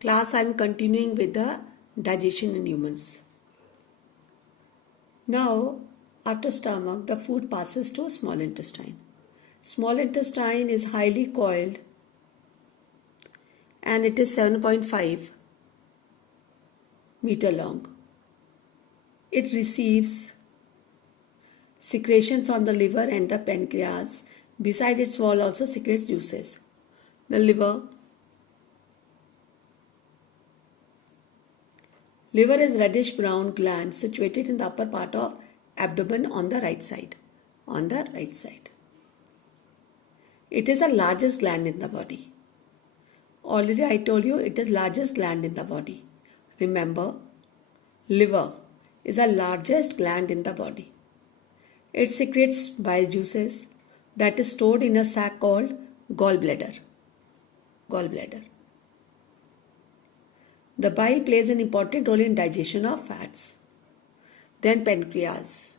Class, I am continuing with the digestion in humans. Now, after stomach, the food passes to small intestine. Small intestine is highly coiled and it is 7.5 meter long. It receives secretion from the liver and the pancreas. Beside its wall also secretes juices. The liver is reddish brown gland situated in the upper part of abdomen on the right side. It is the largest gland in the body. Already I told you it is largest gland in the body. Remember, liver is the largest gland in the body. It secretes bile juices that is stored in a sac called gallbladder. The bile plays an important role in digestion of fats. Then pancreas.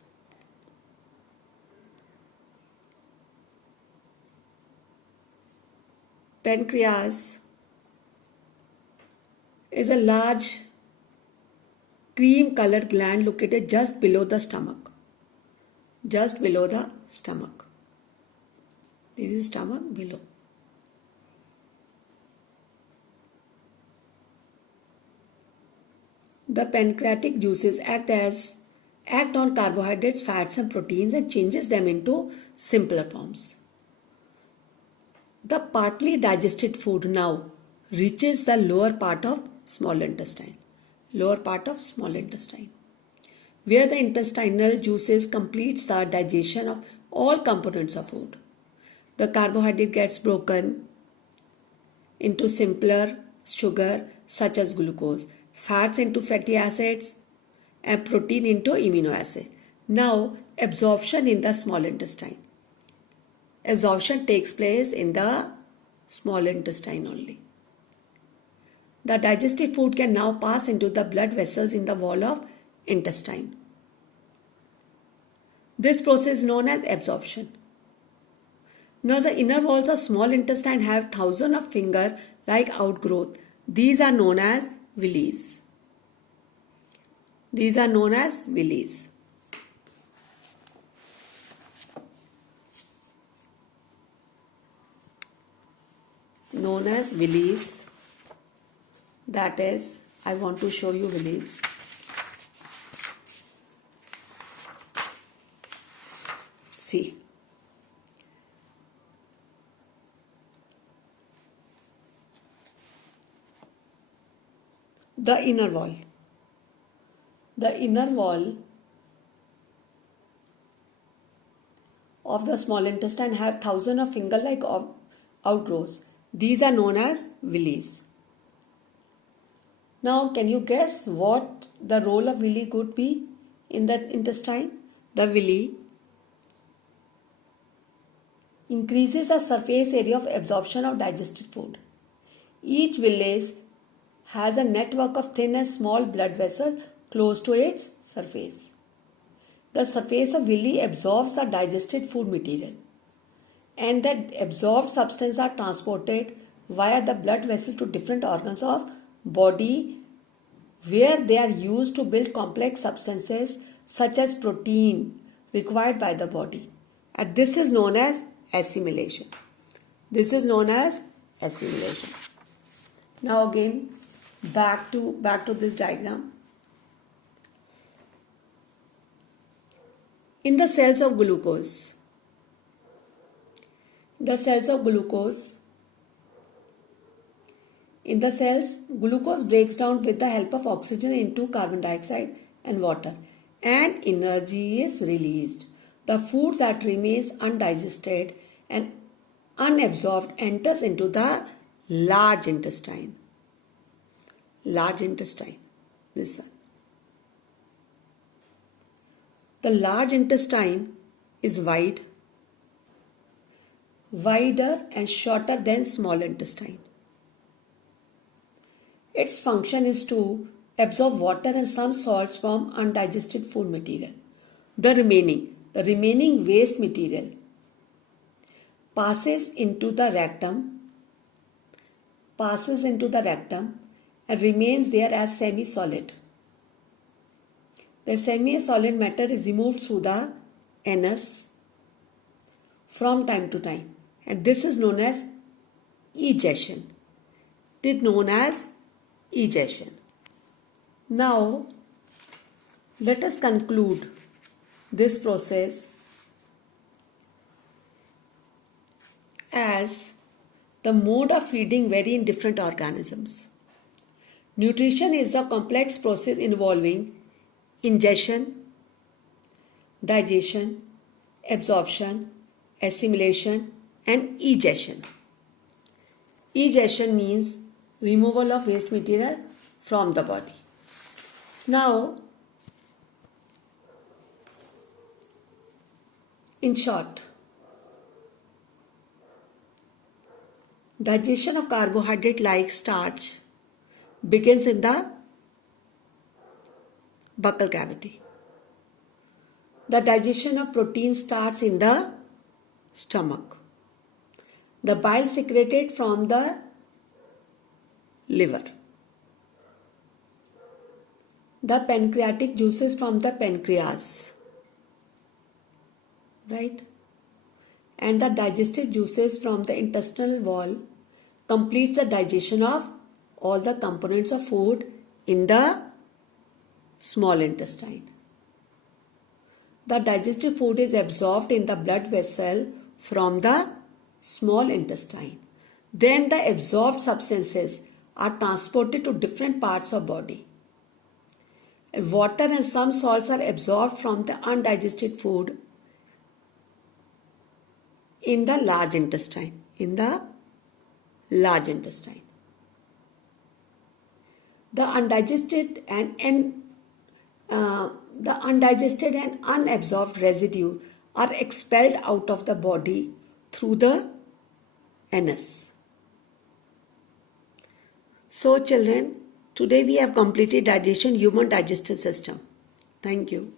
Pancreas is a large cream colored gland located just below the stomach. This is stomach below. The pancreatic juices act on carbohydrates, fats and proteins and changes them into simpler forms. The partly digested food now reaches the lower part of small intestine, where the intestinal juices completes the digestion of all components of food. The carbohydrate gets broken into simpler sugar such as glucose, fats into fatty acids and protein into amino acid. Now absorption in the small intestine. Absorption takes place in the small intestine only. The digested food can now pass into the blood vessels in the wall of intestine. This process is known as absorption. Now the inner walls of small intestine have thousands of finger-like outgrowth. These are known as villi. That is, I want to show you villi. See. The inner wall of the small intestine have thousands of finger-like outgrowths. These are known as villi. Now, can you guess what the role of villi could be in the intestine? The villi increases the surface area of absorption of digested food. Each villi has a network of thin and small blood vessels close to its surface. The surface of villi absorbs the digested food material, and that absorbed substance are transported via the blood vessel to different organs of body where they are used to build complex substances such as protein required by the body. And this is known as assimilation. Now again, back to this diagram. In the cells, glucose breaks down with the help of oxygen into carbon dioxide and water, and energy is released. The food that remains undigested and unabsorbed enters into the large intestine. This one. The large intestine is wider and shorter than small intestine. Its function is to absorb water and some salts from undigested food material. The remaining waste material passes into the rectum and remains there as semi-solid. The semi-solid matter is removed through the anus from time to time, and this is known as egestion. It is known as egestion. Now, let us conclude this process as the mode of feeding vary in different organisms. Nutrition is a complex process involving ingestion, digestion, absorption, assimilation, and egestion. Egestion means removal of waste material from the body. Now, in short, digestion of carbohydrate like starch begins in the buccal cavity. The digestion of protein starts in the stomach. The bile secreted from the liver. The pancreatic juices from the pancreas. Right? And the digestive juices from the intestinal wall completes the digestion of all the components of food in the small intestine. The digestive food is absorbed in the blood vessel from the small intestine. Then the absorbed substances are transported to different parts of body. Water and some salts are absorbed from the undigested food in the large intestine. The undigested and unabsorbed residue are expelled out of the body through the anus. So children, today we have completed human digestive system. Thank you.